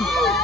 come.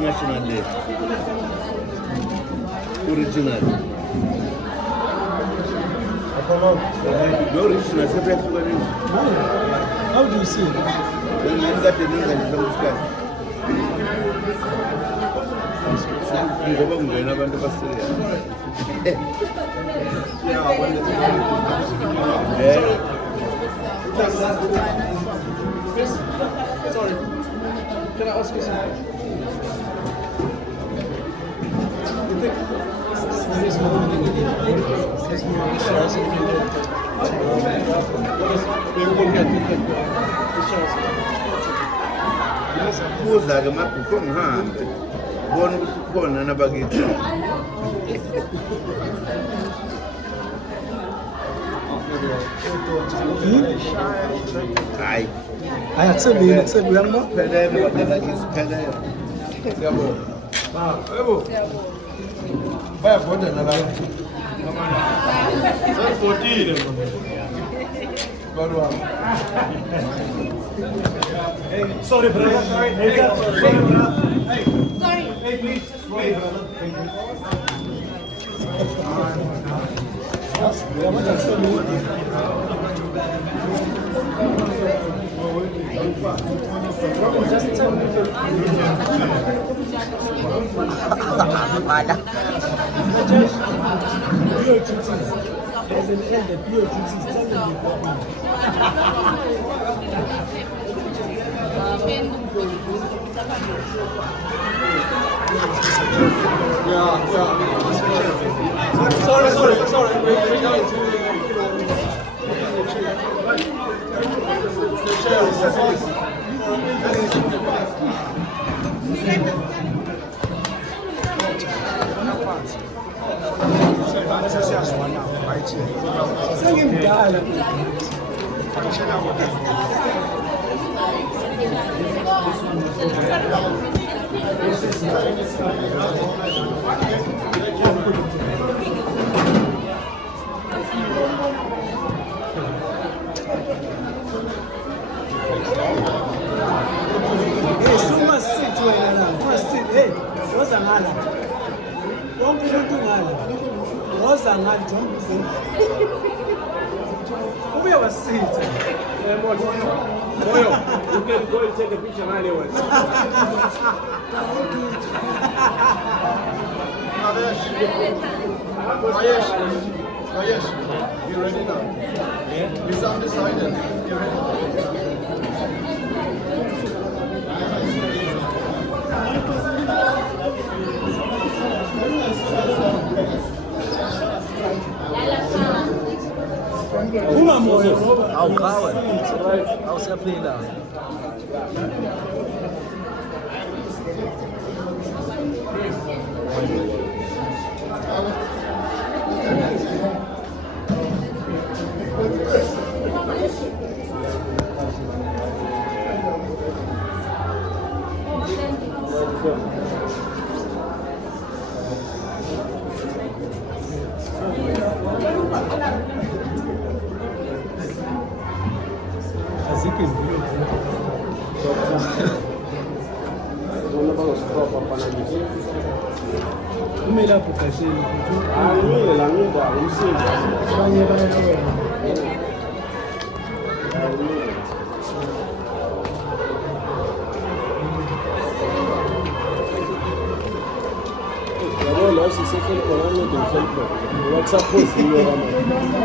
National Day. Original. No original, separate one. How do you see it? Then you got the name and some sky. Sorry. Can I ask you something? Kuza ke magugu ngihambe bona ukuthi khona nabakithi hayi Ayakusebile uyangibona phelele wadala isiphelele siyabona yebo bayabhoda nalabo sesibotile Barwa. Hey, sorry, brother. Sorry. Hey, sorry, brother. Hey, sorry. Hey, please. Wait, brother. Just tell me. There's an end that POGC is telling sengimdala suma sit wena la sit hey woza ngala wonke umuntu ngala woza ngala njombize ubuye wasitha Moyo, you can go and take a picture of anyone. Mahesh, you ready now? Yeah. He's undecided. You ready? awukhawe awusiyaphila kumele apho xesheni Angile la ngida umsindi. abanye bayawela Yabo la sisekhona khona ngidimhlelo. WhatsApp post yiyo kama.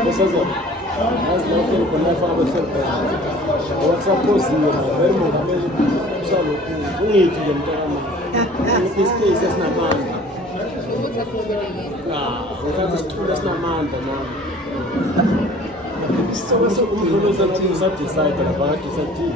Besaza. Azilokho khona efaka behlelo. WhatsApp post yiyo very mongameli usalokhu ungithi le mntana. Isikhathi esinamandla. Ngifaka isicelo esinamandla nami. Umdlalo uzathi usadecide lapha decide.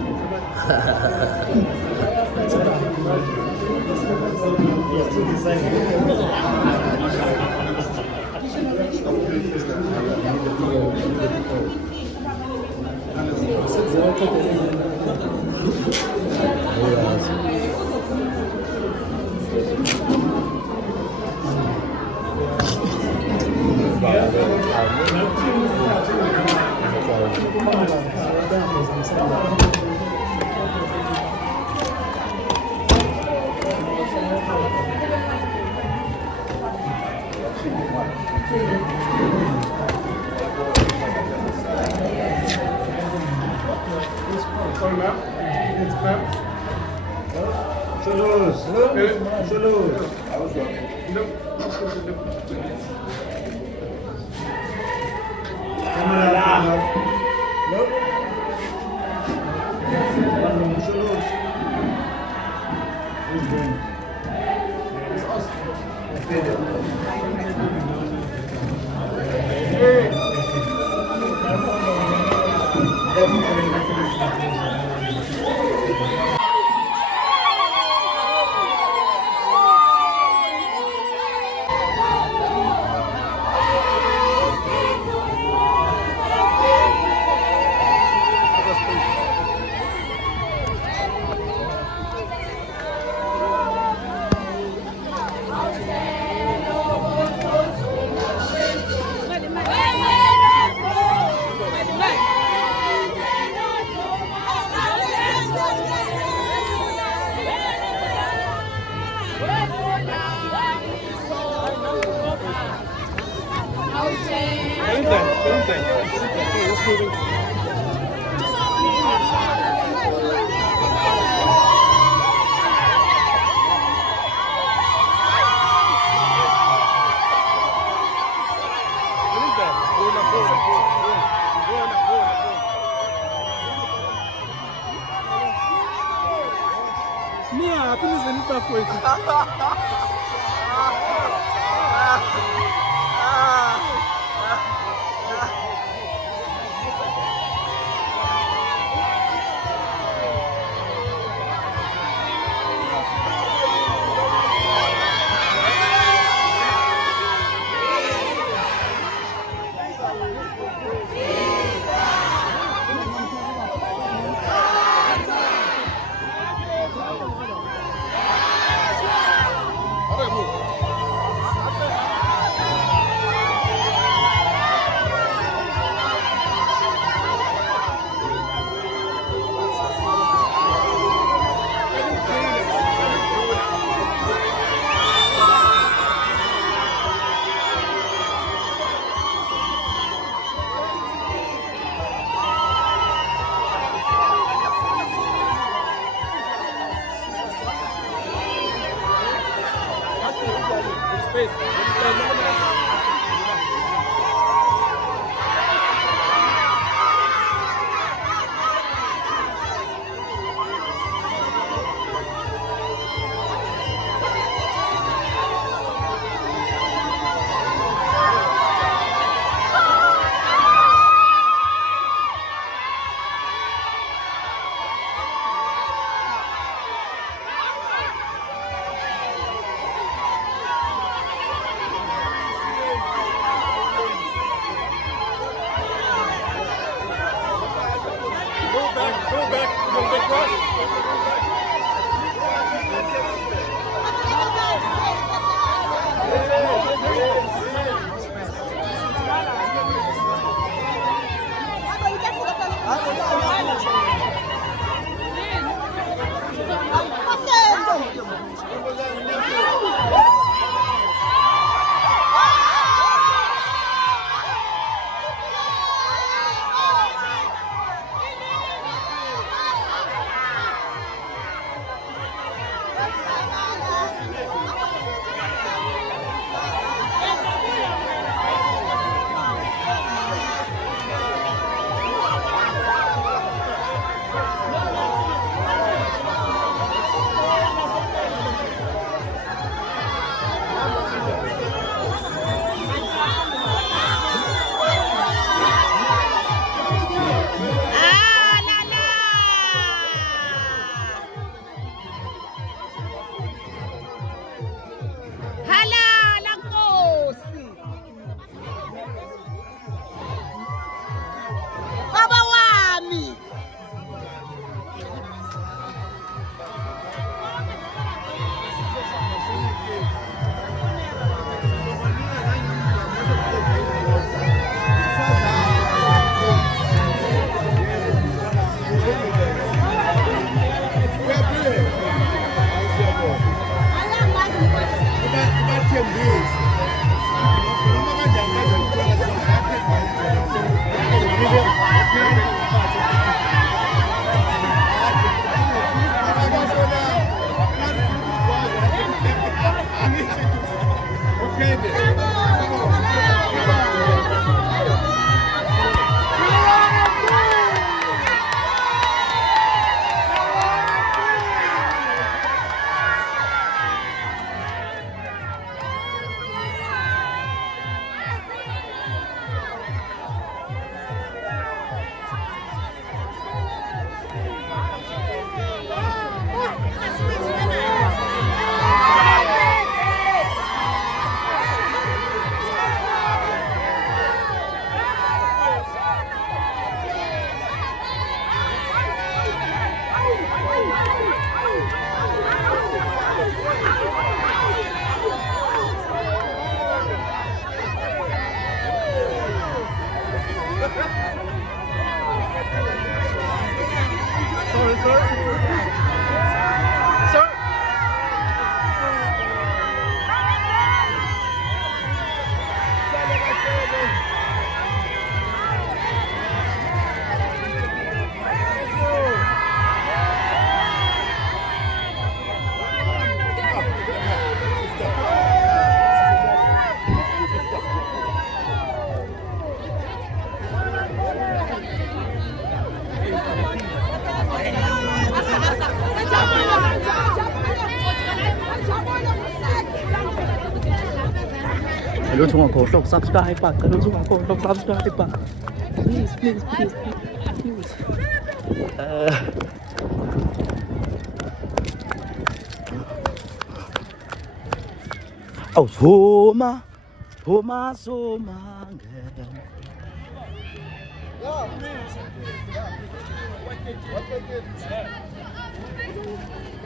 Don't you want to go subscribe? Don't you want to go subscribe? Please, please, please, please. Oh, Soma, Soma, Soma. Yeah, please.